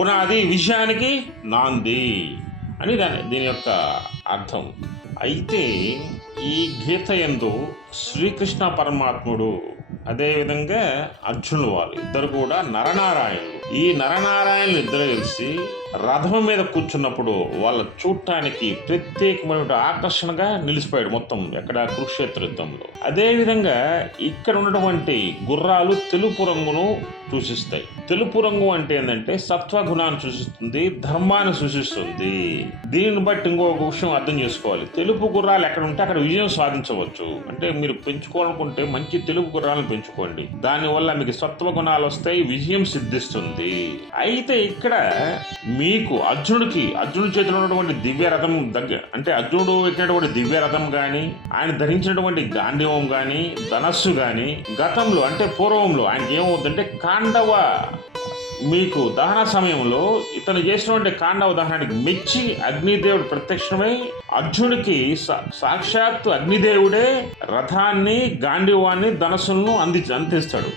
పునాది విజయానికి నాంది అని దీని యొక్క అర్థం. అయితే ఈ గీత యందు శ్రీకృష్ణ పరమాత్ముడు అదేవిధంగా అర్జునుడు వాళ్ళు ఇద్దరు కూడా నరనారాయణులు. ఈ నరనారాయణులు ఇద్దరు కలిసి రథం మీద కూర్చున్నప్పుడు వాళ్ళ చూడటానికి ప్రత్యేకమైన ఆకర్షణగా నిలిచిపోయాడు మొత్తం ఎక్కడ కురుక్షేత్ర యుద్ధంలో. అదేవిధంగా ఇక్కడ ఉన్నటువంటి గుర్రాలు తెలుపు రంగును సూచిస్తాయి. తెలుపు రంగు అంటే ఏంటంటే సత్వగుణాన్ని సూచిస్తుంది, ధర్మాన్ని సూచిస్తుంది. దీనిని బట్టి ఇంకొక విషయం అర్థం చేసుకోవాలి. తెలుపు గుర్రాలు ఎక్కడ ఉంటే అక్కడ విజయం సాధించవచ్చు. అంటే మీరు పెంచుకోవాలనుకుంటే మంచి తెలుపు గుర్రాలను పెంచుకోండి. దానివల్ల మీకు సత్వగుణాలు వస్తాయి, విజయం సిద్ధిస్తుంది. అయితే ఇక్కడ మీకు అర్జునుడి చేతిలో ఉన్నటువంటి దివ్య రథం అంటే అర్జునుడు ఎక్కినటువంటి దివ్య రథం కానీ, ఆయన ధరించినటువంటి గాంధీవం కానీ, ధనస్సు కానీ గతంలో అంటే పూర్వంలో ఆయనకి ఏమవుతుందంటే కాండవ మీకు దహన సమయంలో ఇతను చేసినటువంటి కాండవ దహనానికి మెచ్చి అగ్నిదేవుడు ప్రత్యక్షమై అర్జునుడికి సాక్షాత్తు అగ్నిదేవుడే రథాన్ని, గాంధీవాన్ని, ధనస్సులను అందిస్తాడు.